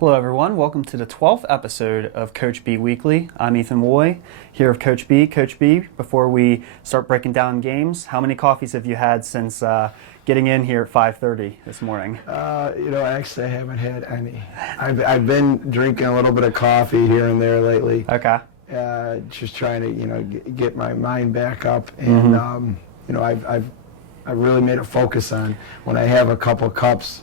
Hello everyone, welcome to the 12th episode of Coach B Weekly. I'm Ethan Woy, here with Coach B. Coach B, before we start breaking down games, how many coffees have you had since getting in here at 5:30 this morning? Actually I haven't had any. I've been drinking a little bit of coffee here and there lately. Okay. Just trying to, get my mind back up, and I've really made a focus on when I have a couple cups,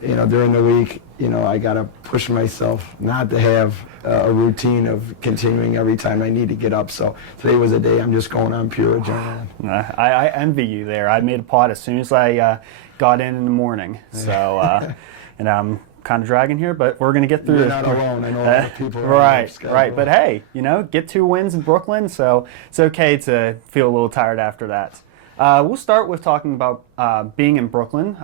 during the week, I got to push myself not to have a routine of continuing every time I need to get up. So today was a day I'm just going on pure adrenaline. I envy you there. I made a pot as soon as I got in the morning. So, and I'm kind of dragging here, but we're going to get through You're it. not alone. I know a lot of people are Right. But hey, get 2 wins in Brooklyn, so it's okay to feel a little tired after that. We'll start with talking about being in Brooklyn.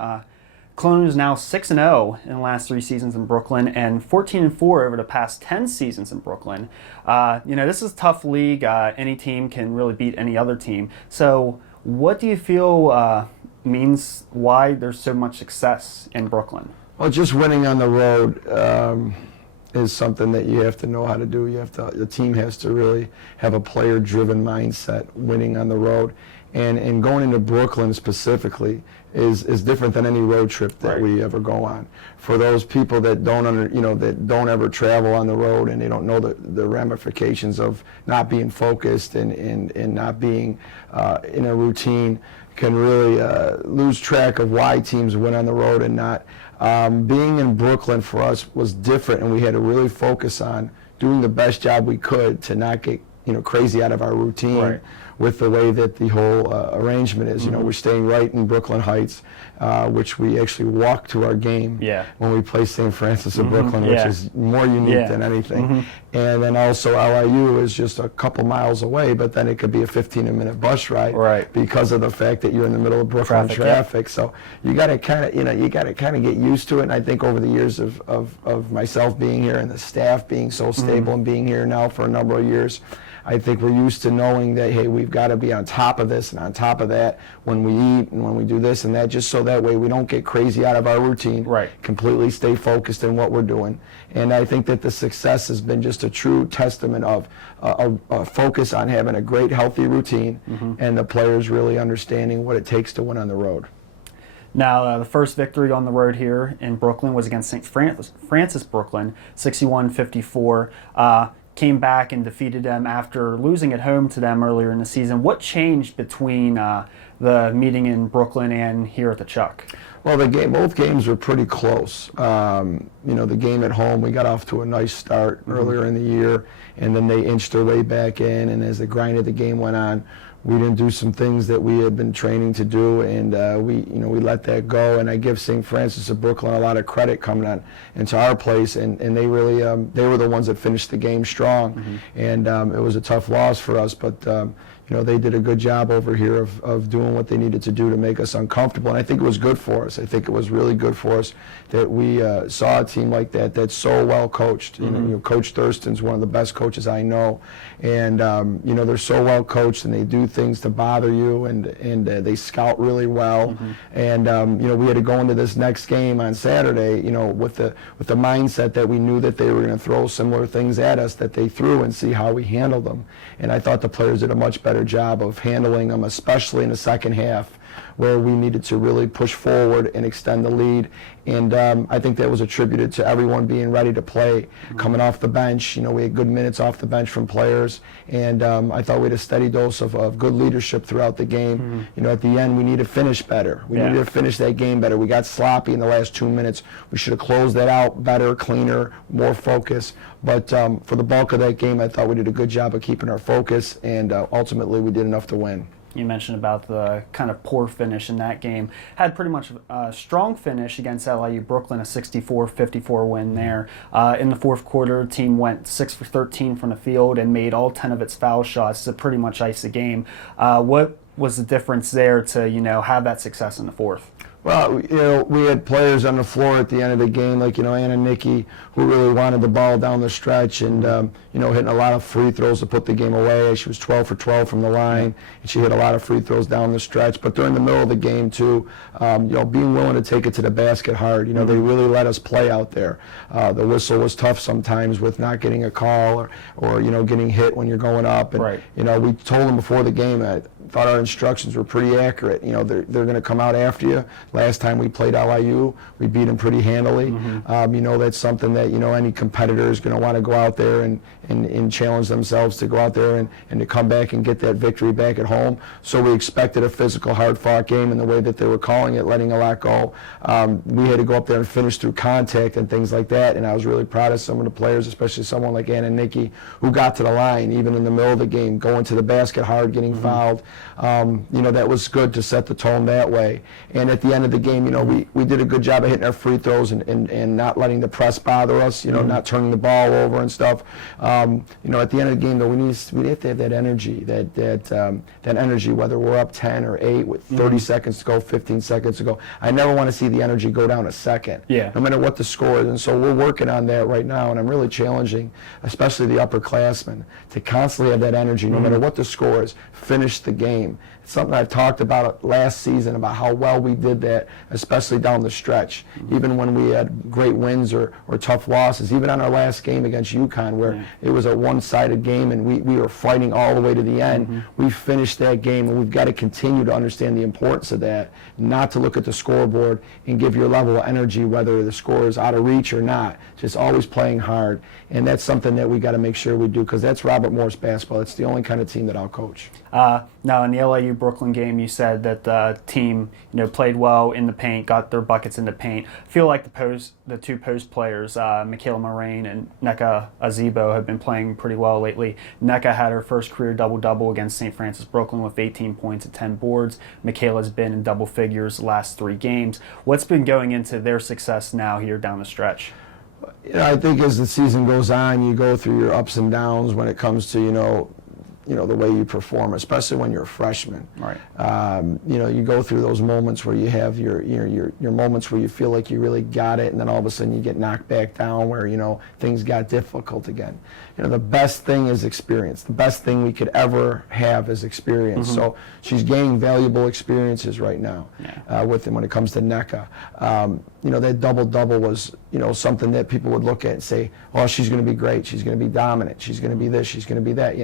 Cologne is now 6-0 in the last 3 seasons in Brooklyn and 14-4 over the past 10 seasons in Brooklyn. This is a tough league. Any team can really beat any other team. So what do you feel means why there's so much success in Brooklyn? Well, just winning on the road is something that you have to know how to do. The team has to really have a player-driven mindset, winning on the road. And going into Brooklyn specifically is different than any road trip that we ever go on. For those people that don't ever travel on the road and they don't know the ramifications of not being focused and not being in a routine, can really lose track of why teams win on the road and not. Being in Brooklyn for us was different, and we had to really focus on doing the best job we could to not get crazy out of our routine with the way that the whole arrangement is. We're staying right in Brooklyn Heights, which we actually walk to our game when we play St. Francis of Brooklyn, which is more unique than anything. And then also LIU is just a couple miles away, but then it could be a 15-minute bus ride because of the fact that you're in the middle of Brooklyn traffic. So you got to kind of get used to it. And I think over the years of myself being here and the staff being so stable and being here now for a number of years, I think we're used to knowing that, hey, we've got to be on top of this and on top of that when we eat and when we do this and that, just so that way we don't get crazy out of our routine, completely stay focused in what we're doing. And I think that the success has been just a true testament of a focus on having a great, healthy routine and the players really understanding what it takes to win on the road. Now, the first victory on the road here in Brooklyn was against St. Francis Brooklyn, 61-54. Came back and defeated them after losing at home to them earlier in the season. What changed between the meeting in Brooklyn and here at the Chuck? Well, both games were pretty close. The game at home, we got off to a nice start earlier in the year, and then they inched their way back in, and as the grind of the game went on, we didn't do some things that we had been training to do, and we let that go. And I give St. Francis of Brooklyn a lot of credit coming on into our place, and they really they were the ones that finished the game strong, and it was a tough loss for us, but they did a good job over here of doing what they needed to do to make us uncomfortable, and I think it was good for us. I think it was really good for us that we saw a team like that that's so well coached. Coach Thurston's one of the best coaches I know, and they're so well coached, and they do things to bother you, and they scout really well. And we had to go into this next game on Saturday, with the mindset that we knew that they were going to throw similar things at us that they threw and see how we handled them. And I thought the players did a much better job of handling them, especially in the second half, where we needed to really push forward and extend the lead. And I think that was attributed to everyone being ready to play, coming off the bench. We had good minutes off the bench from players, and I thought we had a steady dose of good leadership throughout the game. At the end, we need to finish better. We needed to finish that game better. We got sloppy in the last 2 minutes. We should have closed that out better, cleaner, more focus. But for the bulk of that game, I thought we did a good job of keeping our focus, and ultimately we did enough to win. You mentioned about the kind of poor finish in that game. Had pretty much a strong finish against LIU Brooklyn, a 64-54 win there. In the fourth quarter, the team went 6 for 13 from the field and made all 10 of its foul shots to pretty much ice the game. What was the difference there to have that success in the fourth? Well, we had players on the floor at the end of the game, like, Anna Nicky, who really wanted the ball down the stretch and, hitting a lot of free throws to put the game away. She was 12 for 12 from the line, and she hit a lot of free throws down the stretch. But during the middle of the game, too, being willing to take it to the basket hard. They really let us play out there. The whistle was tough sometimes with not getting a call or getting hit when you're going up. And, right. We told them before the game, I thought our instructions were pretty accurate. They're going to come out after you. Last time we played LIU, we beat them pretty handily. That's something that, any competitor is going to want to go out there and challenge themselves to go out there and to come back and get that victory back at home. So we expected a physical, hard-fought game in the way that they were calling it, letting a lot go. We had to go up there and finish through contact and things like that, and I was really proud of some of the players, especially someone like Anna Nicky, who got to the line, even in the middle of the game, going to the basket hard, getting fouled. That was good to set the tone that way. And at the end of the game, we did a good job of hitting our free throws and not letting the press bother us, not turning the ball over and stuff. At the end of the game, though, we have to have that energy, that energy, whether we're up 10 or 8 with 30 seconds to go, 15 seconds to go. I never want to see the energy go down a second, no matter what the score is. And so we're working on that right now, and I'm really challenging, especially the upperclassmen, to constantly have that energy, no matter what the score is, finish the game. It's something I talked about last season, about how well we did that, especially down the stretch. Even when we had great wins or tough losses, even on our last game against UConn, where it was a one-sided game and we were fighting all the way to the end, we finished that game, and we've got to continue to understand the importance of that, not to look at the scoreboard and give your level of energy, whether the score is out of reach or not, just always playing hard. And that's something that we got to make sure we do, because that's Robert Morris basketball. It's the only kind of team that I'll coach. Now, in the LIU Brooklyn game, you said that the team, played well in the paint, got their buckets in the paint. I feel like the two post players, Michaela Moraine and Nneka Azebo, have been playing pretty well lately. Nneka had her first career double-double against St. Francis Brooklyn with 18 points and 10 boards. Michaela's been in double figures the last 3 games. What's been going into their success now here down the stretch? I think as the season goes on, you go through your ups and downs when it comes to, the way you perform, especially when you're a freshman. Right. You go through those moments where you have your moments where you feel like you really got it, and then all of a sudden you get knocked back down where, things got difficult again. The best thing is experience. The best thing we could ever have is experience. So she's gaining valuable experiences right now with him when it comes to Nneka. That double-double was, something that people would look at and say, oh, she's going to be great. She's going to be dominant. She's going to be this. She's going to be that.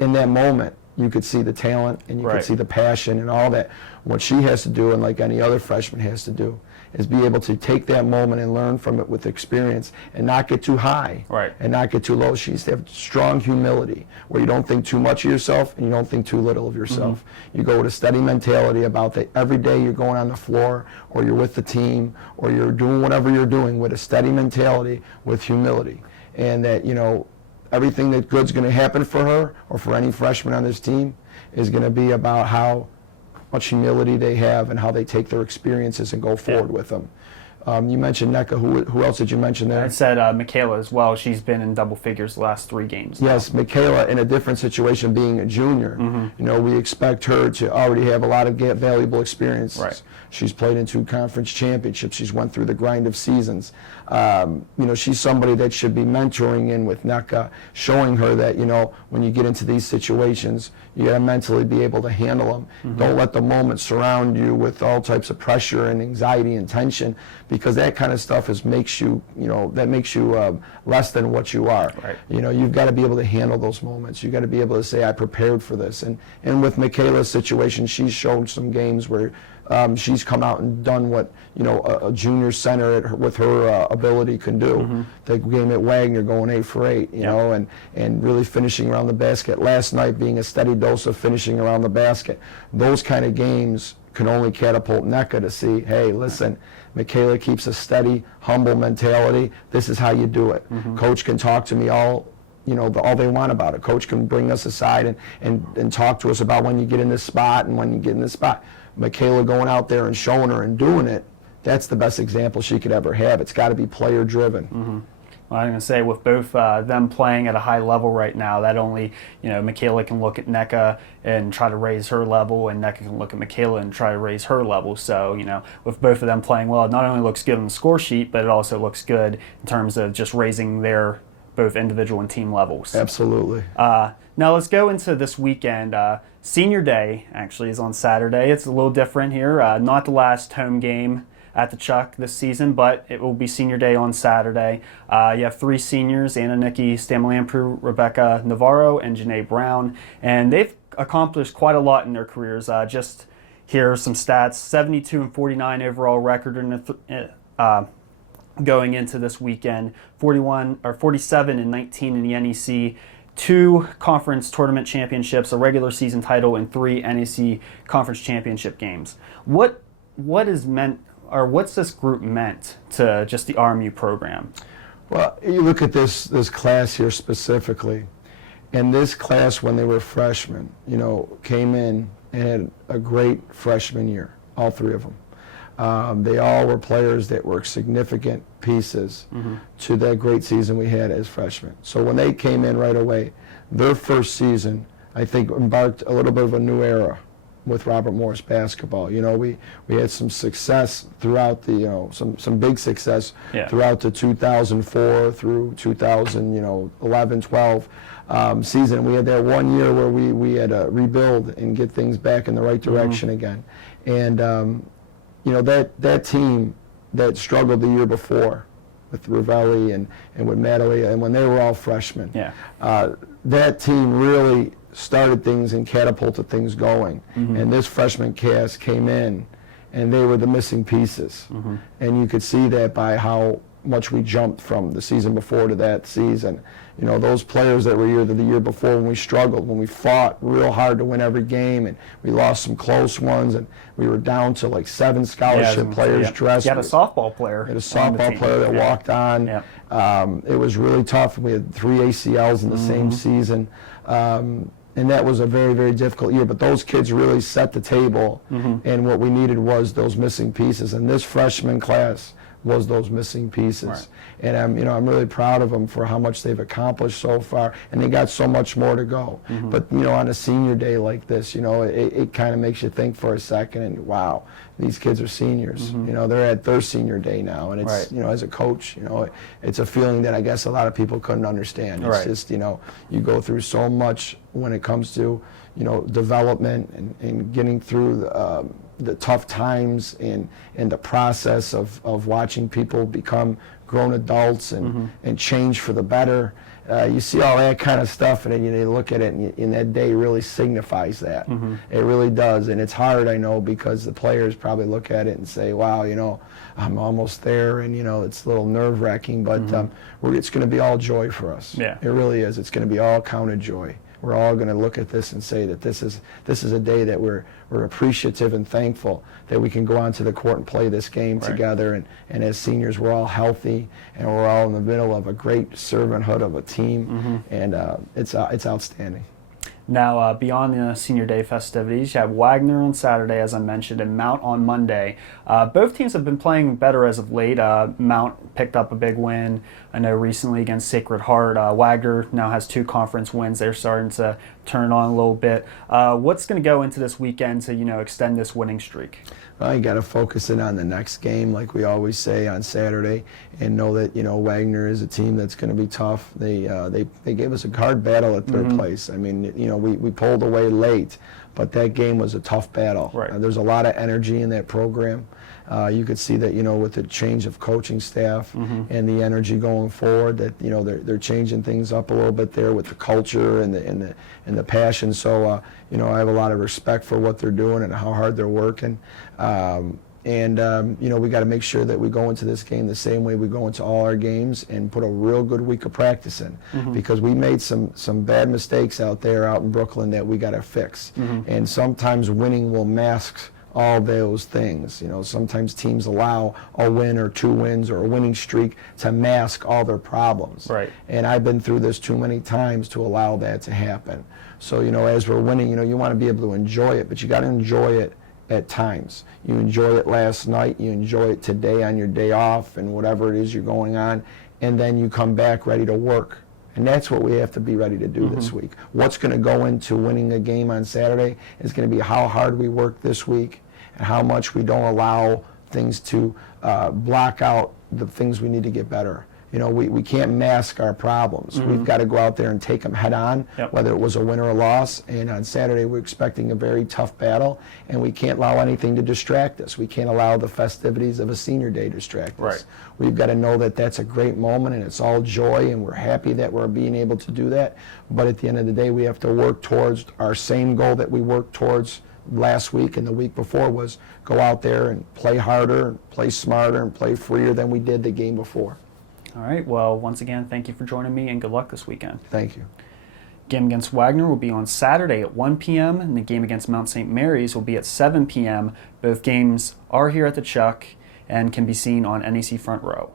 In that moment, you could see the talent and you could see the passion and all that. What she has to do, and like any other freshman has to do, is be able to take that moment and learn from it with experience and not get too high and not get too low. She needs to have strong humility where you don't think too much of yourself and you don't think too little of yourself. You go with a steady mentality about that every day you're going on the floor or you're with the team or you're doing whatever you're doing with a steady mentality with humility. And that, everything that good's going to happen for her or for any freshman on this team is going to be about how much humility they have and how they take their experiences and go forward with them. You mentioned Nneka. Who else did you mention there? I said Michaela as well. She's been in double figures the last 3 games. Yes, Michaela, in a different situation, being a junior, we expect her to already have a lot of valuable experiences. Right. She's played in 2 conference championships. She's went through the grind of seasons. She's somebody that should be mentoring in with Nneka, showing her that, when you get into these situations, you got to mentally be able to handle them. Don't let the moment surround you with all types of pressure and anxiety and tension, because that kind of stuff makes you less than what you are. Right. You've got to be able to handle those moments. You've got to be able to say, I prepared for this. And with Michaela's situation, she's shown some games where she's come out and done what a junior center with her ability can do. The game at Wagner, going 8 for 8, and really finishing around the basket. Last night being a steady dose of finishing around the basket. Those kind of games can only catapult Nneka to see, hey, listen, Michaela keeps a steady, humble mentality. This is how you do it. Coach can talk to me all they want about it. Coach can bring us aside and talk to us about when you get in this spot and when you get in this spot. Michaela going out there and showing her and doing it, that's the best example she could ever have. It's got to be player driven. Well, I'm going to say with both them playing at a high level right now, that only, Michaela can look at NECA and try to raise her level, and NECA can look at Michaela and try to raise her level. So, with both of them playing well, it not only looks good on the score sheet, but it also looks good in terms of just raising their both individual and team levels. Absolutely. Now let's go into this weekend. Senior Day actually is on Saturday. It's a little different here. Not the last home game at the Chuck this season, but it will be Senior Day on Saturday. You have 3 seniors, Anna Nikki Stamalampru, Rebecca Navarro, and Janae Brown, and they've accomplished quite a lot in their careers. Just here are some stats: 72-49 overall record in the going into this weekend, 47-19 in the NEC, 2 conference tournament championships, a regular season title, and 3 NEC conference championship games. What is meant, or what's this group meant to just the RMU program? Well, you look at this class here specifically, and this class, when they were freshmen, came in and had a great freshman year, all 3 of them. They all were players that were significant pieces to that great season we had as freshmen. So when they came in right away, their first season, I think, embarked a little bit of a new era with Robert Morris basketball. We had some success throughout the, some big success throughout the 2004 through 2011, 12 season. We had that one year where we had to rebuild and get things back in the right direction again. And that team that struggled the year before with Ravelli and with Natalie, and when they were all freshmen, that team really started things and catapulted things going. And this freshman cast came in, and they were the missing pieces. And you could see that by how much we jumped from the season before to that season. Those players that were here the year before, when we struggled, when we fought real hard to win every game, and we lost some close ones, and we were down to like 7 scholarship players dressed. You had a softball player. Had a softball player that walked on. It was really tough. We had 3 ACLs in the same season. And that was a very, very difficult year. But those kids really set the table, and what we needed was those missing pieces. And this freshman class was those missing pieces. Right. And I'm really proud of them for how much they've accomplished so far, and they got so much more to go. But on a senior day like this, it kind of makes you think for a second, and wow, these kids are seniors. They're at their senior day now, and it's as a coach, it's a feeling that I guess a lot of people couldn't understand. It's just you go through so much when it comes to development and getting through the tough times and the process of watching people become grown adults and change for the better. You see all that kind of stuff, and then you look at it, and that day really signifies that. It really does, and it's hard, I know, because the players probably look at it and say, wow, I'm almost there, and it's a little nerve-wracking, but it's going to be all joy for us. It really is. It's going to be all counted joy. We're all going to look at this and say that this is a day that we're appreciative and thankful that we can go onto the court and play this game together. And as seniors, we're all healthy, and we're all in the middle of a great servanthood of a team, and it's outstanding. Now, beyond the Senior Day festivities, you have Wagner on Saturday, as I mentioned, and Mount on Monday. Both teams have been playing better as of late. Mount picked up a big win, I know, recently against Sacred Heart. Wagner now has 2 conference wins. They're starting to turn on a little bit. What's going to go into this weekend to, extend this winning streak? Well, you got to focus in on the next game, like we always say on Saturday, and know that Wagner is a team that's going to be tough. They gave us a hard battle at third place. I mean, we pulled away late, but that game was a tough battle. There's a lot of energy in that program. You could see that with the change of coaching staff and the energy going forward, that they're changing things up a little bit there with the culture and the passion. So I have a lot of respect for what they're doing and how hard they're working. We got to make sure that we go into this game the same way we go into all our games and put a real good week of practice in, because we made some bad mistakes out in Brooklyn that we got to fix. And sometimes winning will mask all those things. Sometimes teams allow a win or 2 wins or a winning streak to mask all their problems. And I've been through this too many times to allow that to happen. So, as we're winning, you want to be able to enjoy it, but you got to enjoy it at times. You enjoyed it last night, you enjoy it today on your day off and whatever it is you're going on, and then you come back ready to work. And that's what we have to be ready to do this week. What's going to go into winning a game on Saturday is going to be how hard we work this week and how much we don't allow things to block out the things we need to get better. You know, we can't mask our problems. We've got to go out there and take them head on, whether it was a win or a loss. And on Saturday, we're expecting a very tough battle, and we can't allow anything to distract us. We can't allow the festivities of a senior day to distract us. We've got to know that that's a great moment, and it's all joy, and we're happy that we're being able to do that. But at the end of the day, we have to work towards our same goal that we worked towards last week and the week before, was go out there and play harder, and play smarter, and play freer than we did the game before. All right, well, once again, thank you for joining me, and good luck this weekend. Thank you. Game against Wagner will be on Saturday at 1 p.m., and the game against Mount St. Mary's will be at 7 p.m. Both games are here at the Chuck and can be seen on NEC Front Row.